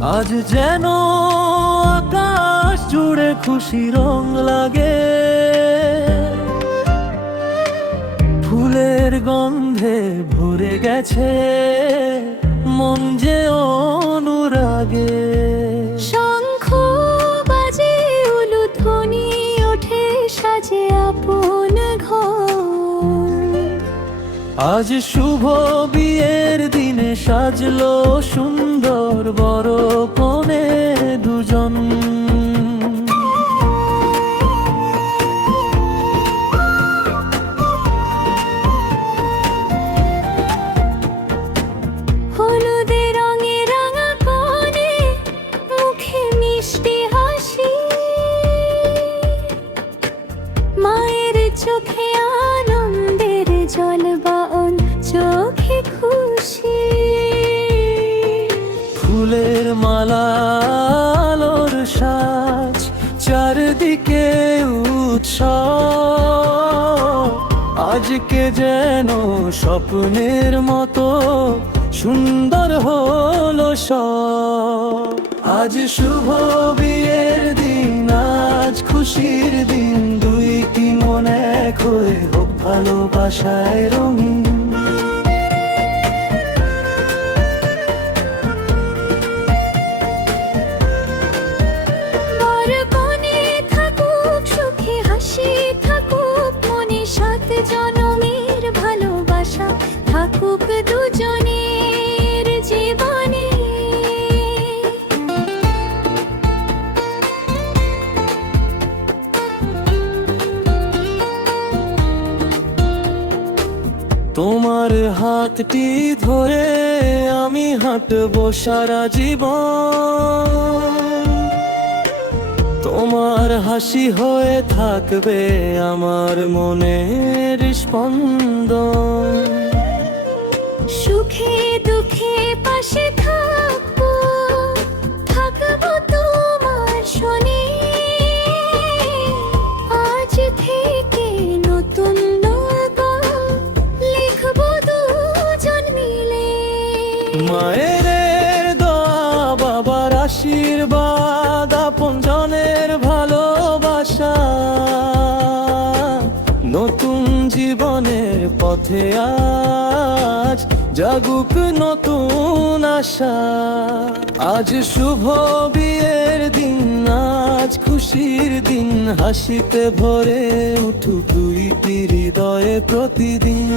আজ যেন আকাশ জুড়ে খুশি রং লাগে, ফুলের গন্ধে ভরে গেছে মন যে অনুরাগে। শঙ্খ বাজে উলুধ্বনি ওঠে সাজে আপন ঘর। আজ শুভ বিয়ের দিনে সাজলো সুন্দর বড় কনে দুজন। হলুদে রঙে রাঙা কনে মুখে মিষ্টি হাসি, মায়ের চোখে আনন্দের জলবান চোখে খুশি। ফুলের মালালোর সাজ চারদিকে উৎসব, আজকে যেন স্বপ্নের মতো সুন্দর হলো সব। আজ শুভ বিয়ের দিন, আজ খুশির দিন, দুইটি মন এক হয়ে হোক ভালোবাসায় রঙিন। বর কনে থাকুক সুখে হাসি থাকুক মনে, সাত জনমের ভালোবাসা থাকুক দুজনের জীবনে। তোমার হাতটি ধরে আমি হাঁটবো সারা জীবন, তোমার হাসি হয়ে থাকবে আমার মনের স্পন্দন। সুখে দুঃখে পাশে থাকবো, থাকবো তোমার শোনে। আজ থেকে নতুন গল্প লিখবো দুজন মিলে। মায়ের দোয়া বাবার আশীর্বাদ আপনজনের ভালোবাসা, নতুন জীবনের পথে আজ জাগুক নতুন আশা। আজ শুভ বিয়ের দিন, আজ খুশির দিন, হাসিতে ভরে উঠুক দুইটি হৃদয়ে প্রতিদিন।